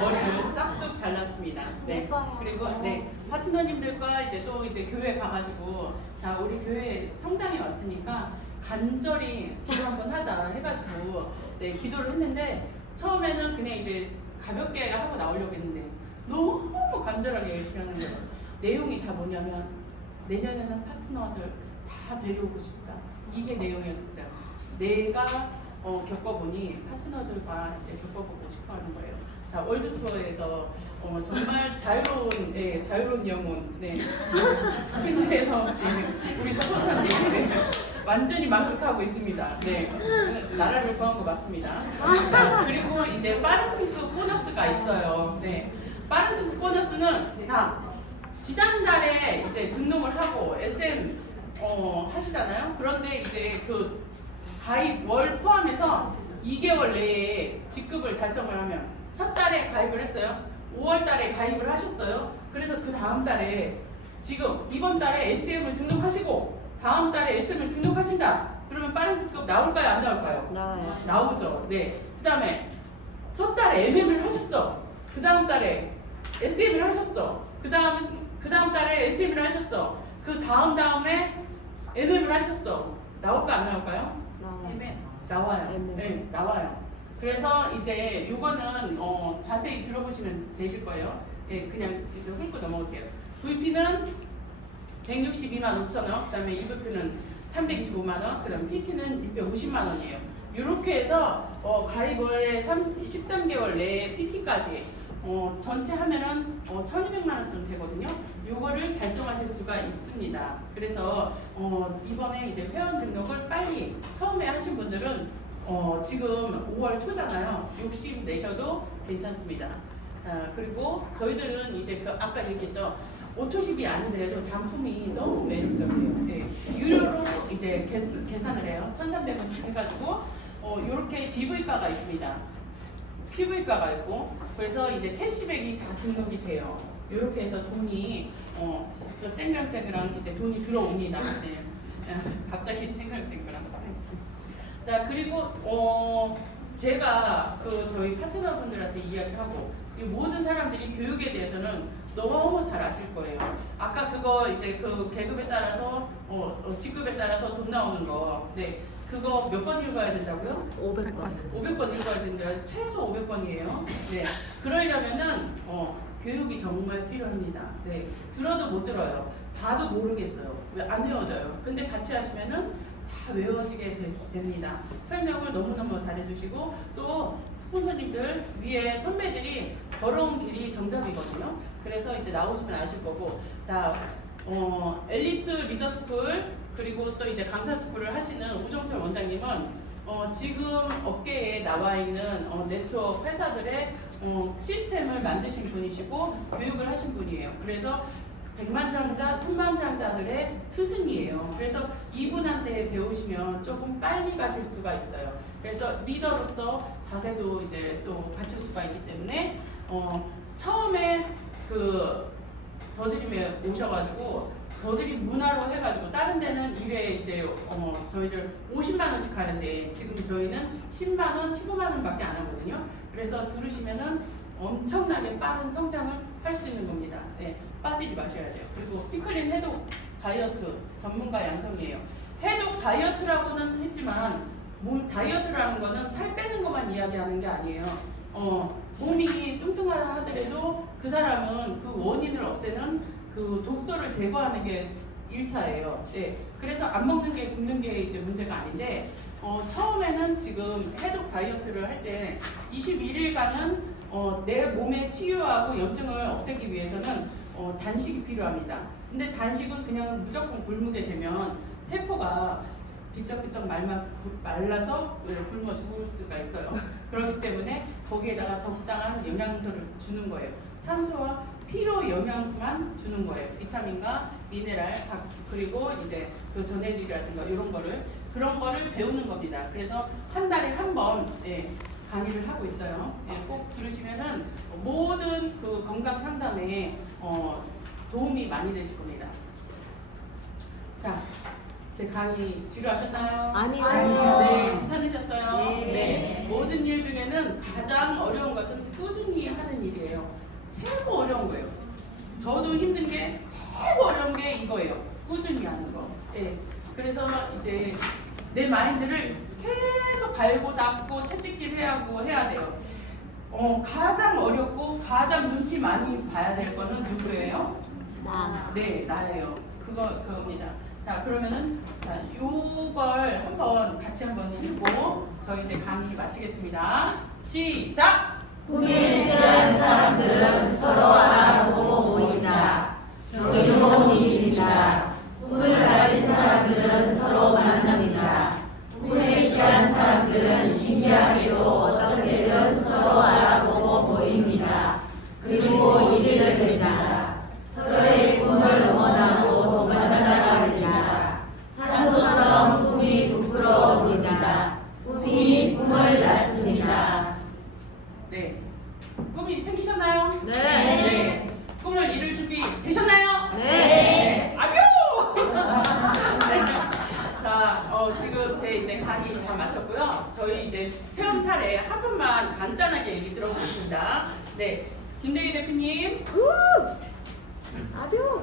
머리를 싹둑 잘랐습니다. 네. 예뻐요. 그리고 네 파트너님들과 이제 또 이제 교회 가가지고 자 우리 교회 성당에 왔으니까 간절히 기도 한번 하자 해가지고 네 기도를 했는데 처음에는 그냥 이제 가볍게 하고 나오려고 했는데 너무 간절하게 열심히 하는 거예요. 내용이 다 뭐냐면 내년에는 파트너들 다 데려오고 싶다. 이게 내용이었었어요. 내가 겪어보니 파트너들과 이제 겪어보고 싶어하는 거예요. 자 월드 투어에서 정말 자유로운 영혼, 네 친구에서 네, 우리 스포츠한테 네, 완전히 만족하고 있습니다. 네 나라를 구한 거 맞습니다. 자, 그리고 이제 빠른 승급 보너스가 있어요. 네 빠른 승급 보너스는 다 지난달에 이제 등록을 하고 SM 하시잖아요. 그런데 이제 그 가입 월 포함해서 2개월 내에 직급을 달성을 하면 첫 달에 가입을 했어요. 5월 달에 가입을 하셨어요. 그래서 그 다음 달에 지금 이번 달에 SM을 등록하시고 다음 달에 SM을 등록하신다. 그러면 빠른 승급 나올까요? 안 나올까요? 나와요. 나오죠. 네. 그 다음에 첫 달에 MM을 하셨어. 그 다음 달에 SM을 하셨어. 그 다음 달에 SM을 하셨어. 그 다음에 MM을 하셨어. 나올까 안 나올까요? 나와요. MM. 네, 나와요. 그래서 이제 요거는 자세히 들어보시면 되실 거예요. 예, 그냥 이제 훑고 넘어갈게요. VP는 162만 5천 원, 그다음에 EVP는 325만 원, 그다음 PT는 650만 원이에요. 이렇게 해서 가입을 13개월 내에 PT까지 전체 하면은 1,200만 원 정도 되거든요. 요거를 달성하실 수가 있습니다. 그래서 이번에 이제 회원 등록을 빨리 처음에 하신 분들은 지금 5월 초잖아요. 욕심 내셔도 괜찮습니다. 그리고 저희들은 이제 아까 얘기했죠. 오토십이 아니더라도 단품이 너무 매력적이에요. 네. 유료로 이제 계산을 해요. 1,300원씩 해가지고 이렇게 GV가가 있습니다. PV가가 있고, 그래서 이제 캐시백이 다 등록이 돼요. 이렇게 해서 돈이 저 쨍그랑쨍그랑 이제 돈이 들어옵니다. 네. 갑자기 쨍그랑쨍그랑. 자, 그리고 제가 저희 파트너분들한테 이야기하고 이 모든 사람들이 교육에 대해서는 너무 잘 아실 거예요. 아까 그거 이제 그 계급에 따라서 직급에 따라서 돈 나오는 거, 네, 그거 몇 번 읽어야 된다고요? 500번. 500번 읽어야 된다. 최소 500번이에요. 네, 그러려면은 교육이 정말 필요합니다. 네, 들어도 못 들어요. 봐도 모르겠어요. 왜 안 외워져요? 근데 같이 하시면은 다 외워지게 됩니다. 설명을 너무너무 잘해주시고 또 스폰서님들 위에 선배들이 걸어온 길이 정답이거든요. 그래서 이제 나오시면 아실 거고, 자, 엘리트 리더스쿨 그리고 또 이제 강사스쿨을 하시는 우정철 원장님은 지금 업계에 나와 있는 네트워크 회사들의 시스템을 만드신 분이시고 교육을 하신 분이에요. 그래서 백만장자, 천만장자들의 스승이에요. 그래서 이분한테 배우시면 조금 빨리 가실 수가 있어요. 그래서 리더로서 자세도 이제 또 갖출 수가 있기 때문에 처음에 더드림에 오셔가지고 더드림 문화로 해가지고 다른 데는 일에 이제 저희들 50만 원씩 하는데 지금 저희는 10만 원, 15만 원밖에 안 하거든요. 그래서 들으시면은 엄청나게 빠른 성장을 할 수 있는 겁니다. 네, 빠지지 마셔야 돼요. 그리고 피클린 해독 다이어트 전문가 양성이에요. 해독 다이어트라고는 했지만 다이어트라는 거는 살 빼는 것만 이야기하는 게 아니에요. 몸이 뚱뚱하다 하더라도 그 사람은 그 원인을 없애는 그 독소를 제거하는 게 1차예요. 네, 그래서 안 먹는 게 굶는 게 이제 문제가 아닌데 처음에는 지금 해독 다이어트를 할 때 21일간은 내 몸에 치유하고 염증을 없애기 위해서는 단식이 필요합니다. 근데 단식은 그냥 무조건 굶게 되면 세포가 비쩍비쩍 말라서 굶어 죽을 수가 있어요. 그렇기 때문에 거기에다가 적당한 영양소를 주는 거예요. 산소와 피로 영양소만 주는 거예요. 비타민과 미네랄, 그리고 이제 그 전해질이라든가 그런 거를 배우는 겁니다. 그래서 한 달에 한 번 강의를 하고 있어요. 꼭 들으시면은 모든 그 건강 상담에 도움이 많이 되실 겁니다. 자, 제 강의 지루하셨나요? 아니요. 네, 괜찮으셨어요? 네. 모든 일 중에는 가장 어려운 것은 꾸준히 하는 일이에요. 최고 어려운 거예요. 저도 힘든 게 최고 어려운 게 이거예요. 꾸준히 하는 거. 네. 그래서 이제 내 마인드를 계속 갈고 닦고 채찍질 해야 돼요. 가장 어렵고 가장 눈치 많이 봐야 될 거는 누구예요? 네, 나예요. 그겁니다. 자, 그러면은 요걸 같이 한번 읽고 저희 이제 강의 마치겠습니다. 시작! 꿈에 취한 사람들은 서로 알아보고 모인다. 경이로운 일입니다. 꿈을 가진 사람들은 서로 만납니다. 꿈에 취한 사람들은 신기하게도 어떻게든 서로 알아보고 모입니다. 그리고 이르게 된다. 서로의 꿈을 응원하고 도망가나갑니다. 산소처럼 꿈이 부풀어 오릅니다. 꿈이 꿈을 낳습니다. 네. 꿈이 생기셨나요? 네. 꿈을 이룰 준비 되셨나요? 네. 아뷰! 네. 자, 지금 제 이제 강의 다 마쳤고요. 저희 이제 체험 사례 한 분만 간단하게 얘기 들어보겠습니다. 네. 김대희 대표님. 아뷰.